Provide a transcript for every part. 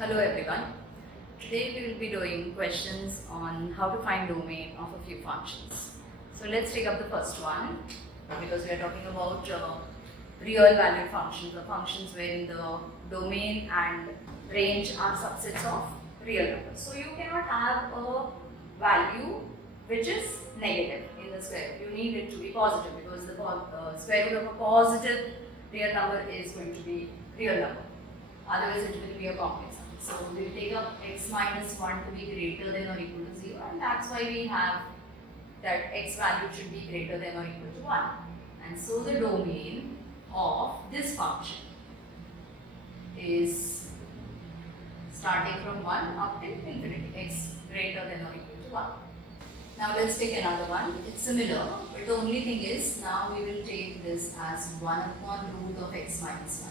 Hello everyone. Today we will be doing questions on how to find domain of a few functions. So let's take up the first one because we are talking about real valued functions, the functions wherein the domain and range are subsets of real numbers. So you cannot have a value which is negative in the square root. You need it to be positive because the square root of a positive real number is going to be real number. Otherwise it will be a complex number. So we will take up x minus 1 to be greater than or equal to 0, and that's why we have that x value should be greater than or equal to 1. And so the domain of this function is starting from 1 up till infinity, x greater than or equal to 1. Now let's take another one. It's similar, but the only thing is now we will take this as 1 upon root of x minus 1.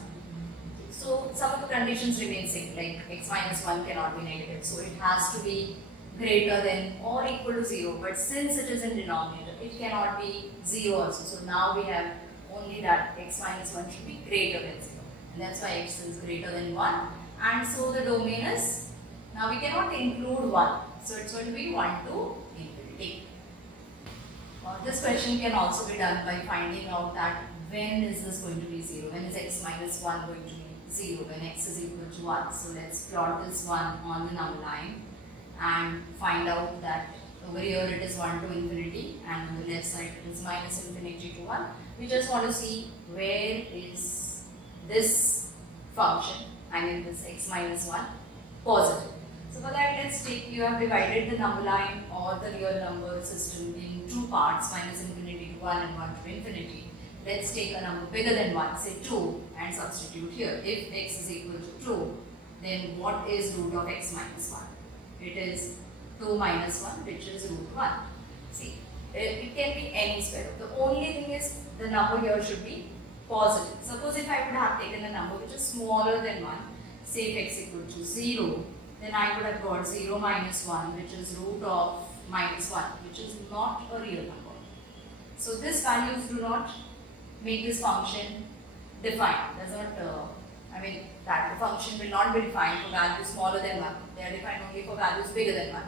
So some of the conditions remain same, like x minus 1 cannot be negative, so it has to be greater than or equal to 0, but since it is in denominator, it cannot be 0 also. So now we have only that x minus 1 should be greater than 0, and that's why x is greater than 1, and so the domain is, now we cannot include 1, so it's going to be 1 to infinity. This question can also be done by finding out that when is this going to be 0, when is x minus 1 going to be 0, when x is equal to 1. So let's plot this one on the number line and find out that over here it is 1 to infinity and on the left side it is minus infinity to 1. We just want to see where is this function, I mean this x minus 1, positive. So for that, let's take, you have divided the number line or the real number system in two parts, minus infinity to 1 and 1 to infinity. Let's take a number bigger than 1, say 2, and substitute here. If x is equal to 2, then what is root of x minus 1? It is 2 minus 1, which is root 1. See, it can be any square root. The only thing is the number here should be positive. Suppose if I would have taken a number which is smaller than 1, say if x equal to 0, then I would have got 0 minus 1, which is root of minus 1, which is not a real number. So these values do not make this function defined. Does not, I mean that the function will not be defined for values smaller than 1. They are defined only for values bigger than 1.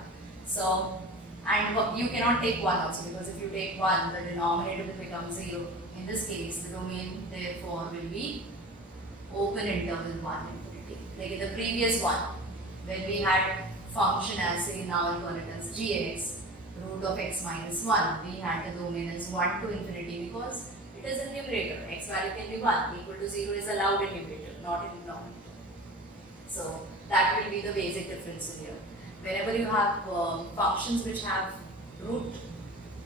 So, and you cannot take 1 also, because if you take 1, the denominator will become 0. In this case, the domain therefore will be open interval 1 infinity. Like in the previous one, when we had function as, say now we call it as gx, root of x minus 1, we had the domain as 1 to infinity because it is in numerator. X value can be 1, equal to 0 is allowed in numerator, not in denominator. So that will be the basic difference here. Whenever you have functions which have root,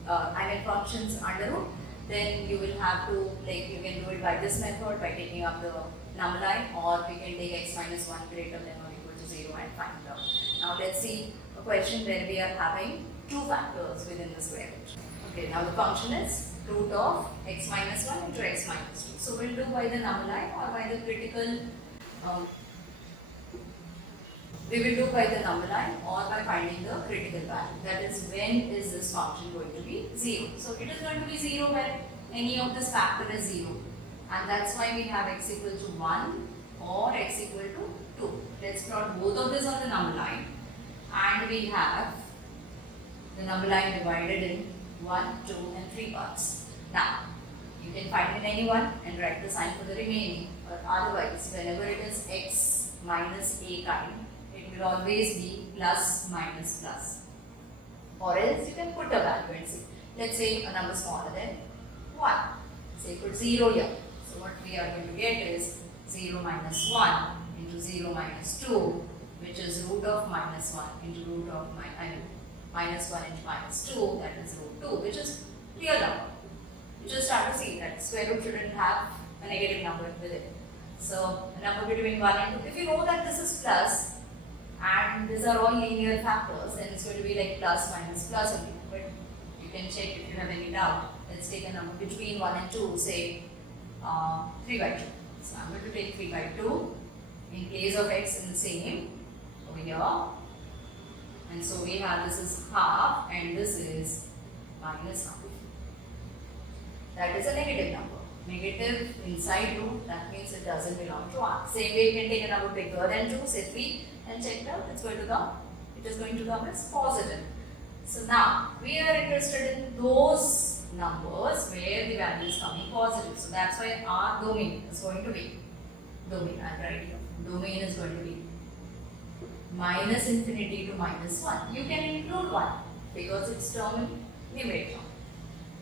functions under root, then you will have to, like you can do it by this method, by taking up the number line, or we can take x minus 1 greater than or equal to 0 and find it out. Now let's see a question where we are having two factors within the square root. Okay, now the function is root of x minus 1 into x minus 2. So we'll do by the number line or by the critical, we will do by the number line or by finding the critical value. That is, when is this function going to be 0? So it is going to be 0 when any of this factor is 0. And that's why we have x equal to 1 or x equal to 2. Let's plot both of this on the number line. And we have the number line divided in 1, 2 and 3 parts. Now, you can find in any one and write the sign for the remaining, or otherwise, whenever it is x minus a kind, it will always be plus minus plus. Or else you can put a value and see. Let's say a number smaller than 1. Say put 0 here. So what we are going to get is 0 minus 1 into 0 minus 2, which is root of minus 1 into root of minus 1 into minus 2, that is root 2, which is real number. You just start to see that square root shouldn't have a negative number with it. So a number between 1 and 2, if you know that this is plus and these are all linear factors, then it's going to be like plus minus plus only. But you can check if you have any doubt. Let's take a number between 1 and 2, say 3 by 2. So I'm going to take 3 by 2 in place of x in the same over here. And so we have, this is half and this is minus half. That is a negative number. negative inside root, that means it doesn't belong to R. Same way you can take a number bigger than 2, say 3, and check out it is going to come as positive. So now we are interested in those numbers where the value is coming positive. So that's why our domain is going to be, domain I'll write here, domain is going to be minus infinity to minus 1. You can include 1 because it's term in numerator.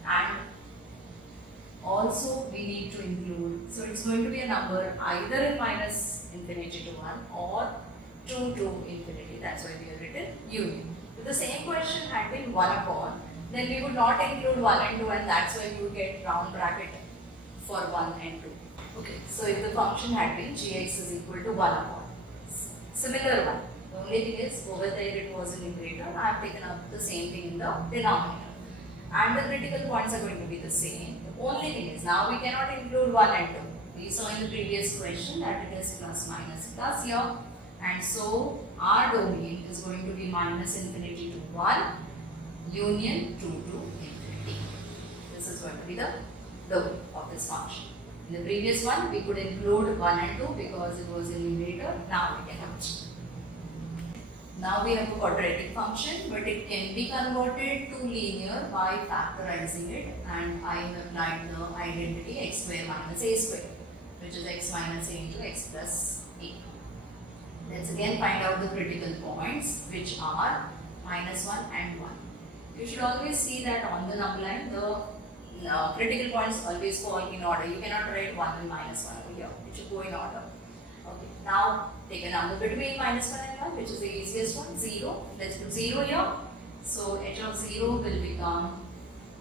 And also we need to include, so it's going to be a number either in minus infinity to 1 or 2 to infinity. That's why we have written union. If the same question had been 1 upon, then we would not include 1 and 2, and that's why you would get round bracket for 1 and 2. Okay, so if the function had been gx is equal to 1 upon, similar one. The only thing is over there it was in numerator, I have taken up the same thing in the denominator. And the critical points are going to be the same. The only thing is now we cannot include 1 and 2. We saw in the previous question that it is plus minus plus here. And so our domain is going to be minus infinity to 1 union 2 to infinity. This is going to be the domain of this function. In the previous one we could include 1 and 2 because it was in numerator. Now we cannot. Now we have a quadratic function, but it can be converted to linear by factorizing it, and I have applied the identity x square minus a square, which is x minus a into x plus a. Let's again find out the critical points, which are minus 1 and 1. You should always see that on the number line, the critical points always fall in order. You cannot write 1 and minus 1 over here. It should go in order. Okay, now take a number between minus 1 and 1, which is the easiest one, 0. Let's put 0 here. So h of 0 will become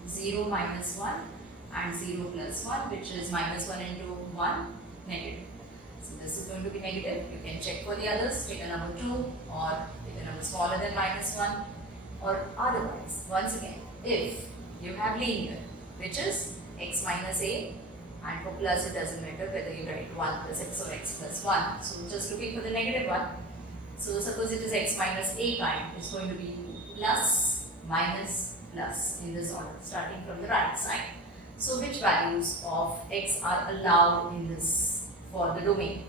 0 minus 1 and 0 plus 1, which is minus 1 into 1, negative. So this is going to be negative. You can check for the others, take a number 2 or take a number smaller than minus 1 or otherwise. Once again, if you have linear, which is x minus a, and for plus it doesn't matter whether you write 1 plus x or x plus 1. So just looking for the negative one. So suppose it is x minus a kind, it's going to be plus minus plus in this order, starting from the right side. So which values of x are allowed in this for the domain?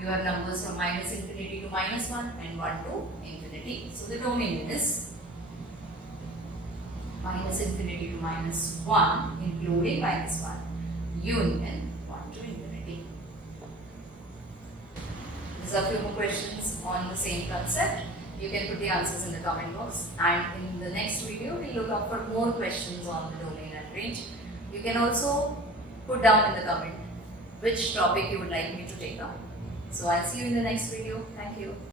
You have numbers from minus infinity to minus 1 and 1 to infinity. So the domain is minus infinity to minus 1, including minus 1. Union 1 to infinity. These are a few more questions on the same concept. You can put the answers in the comment box, and in the next video we will look up for more questions on the domain and range. You can also put down in the comment which topic you would like me to take up. So I'll see you in the next video. Thank you.